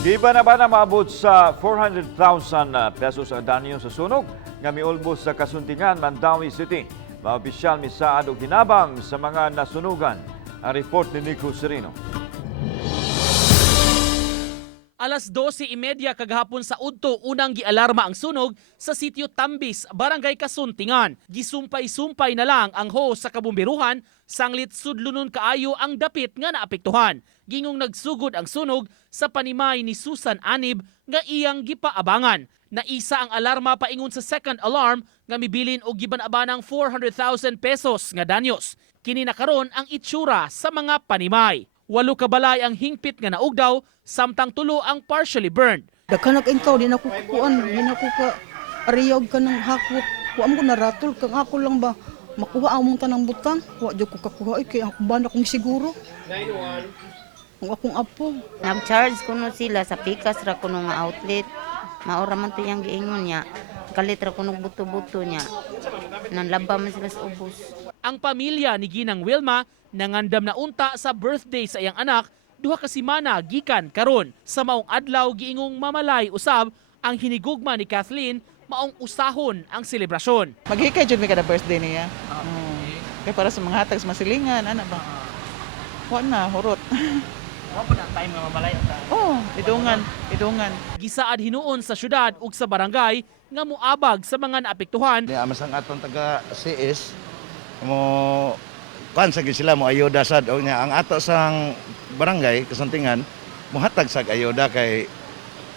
Giba na ba na maabot sa 400,000 pesos ang danyo sa sunog nga miulbos sa kasuntingan Mandaue City? Mga opisyal misaad og hinabang sa mga nasunogan. Ang report ni Nico Sereno. Alas 12:30 kagahapon sa udto unang gialarma ang sunog sa sitio Tambis, Barangay Kasuntingan. Gisumpay-sumpay na lang ang hose sa kabumbiruhan, sanglit sudlunon kaayo ang dapit nga naapektuhan. Gingong nagsugod ang sunog sa panimay ni Susan Anib nga iyang gipaabangan. Naisa ang alarma paingon sa second alarm nga mibilin og giban-abanang 400,000 pesos nga danyos. Kini na karon ang itsura sa mga panimay. 8 ka balay ang hingpit nga Naugdaw, samtang 3 ang partially burned. Dakanak intaw, di na ko kukuan, di na ko ka ariyog ka ng hakwak. Kuan ko naratol, kang ako lang ba makuha ang mong tanang butang. Wa di ko kakuha, kaya ako ba na kong siguro. Kung akong apo. Nag-charge kuno sila sa pikas ra kuno nga outlet. Maura man to yang giingon niya. Kalit ra kuno buto-buto niya. Nanlaba man sila sa ubos. Ang pamilya ni Ginang Wilma nangandam na unta sa birthday sa iyang anak, 2 ka semana gikan karon. Sa maong adlaw giingong mamalay usab ang hinigugma ni Kathleen, maong usahon ang selebrasyon. Maghikay jud mi kada birthday niya. Kaya para sa mga hatag sa masilingan, ana ba? Wa na hurot. Wa pa na time nga mamalay ata. Oh, idungan. Gisaad hinuon sa syudad ug sa barangay nga moabag sa mga naapektuhan. Ni amas ang atong taga CS mo kan sa sila mo ayoda sad o nya ang ato sang barangay Kasuntingan mohatag sa ayoda kay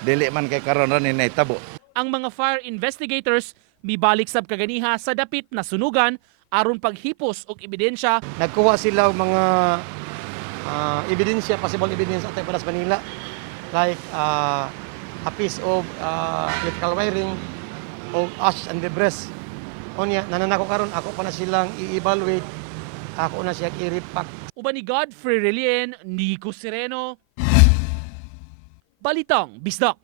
dili man kay karon ra ni nahitabo. Ang mga fire investigators mibalik sab kaganiha sa dapit na sunugan aron paghipos og ebidensya. Nagkuha sila og mga ebidensya, possible evidence atay para sa Manila, like a piece of electrical wiring o ash and debris. Onya nananako karon ako pa na silang i-evaluate, ako na siya i-repack. Uban ni Godfrey Relien, Nico Sereno, Balitang, Bisdak.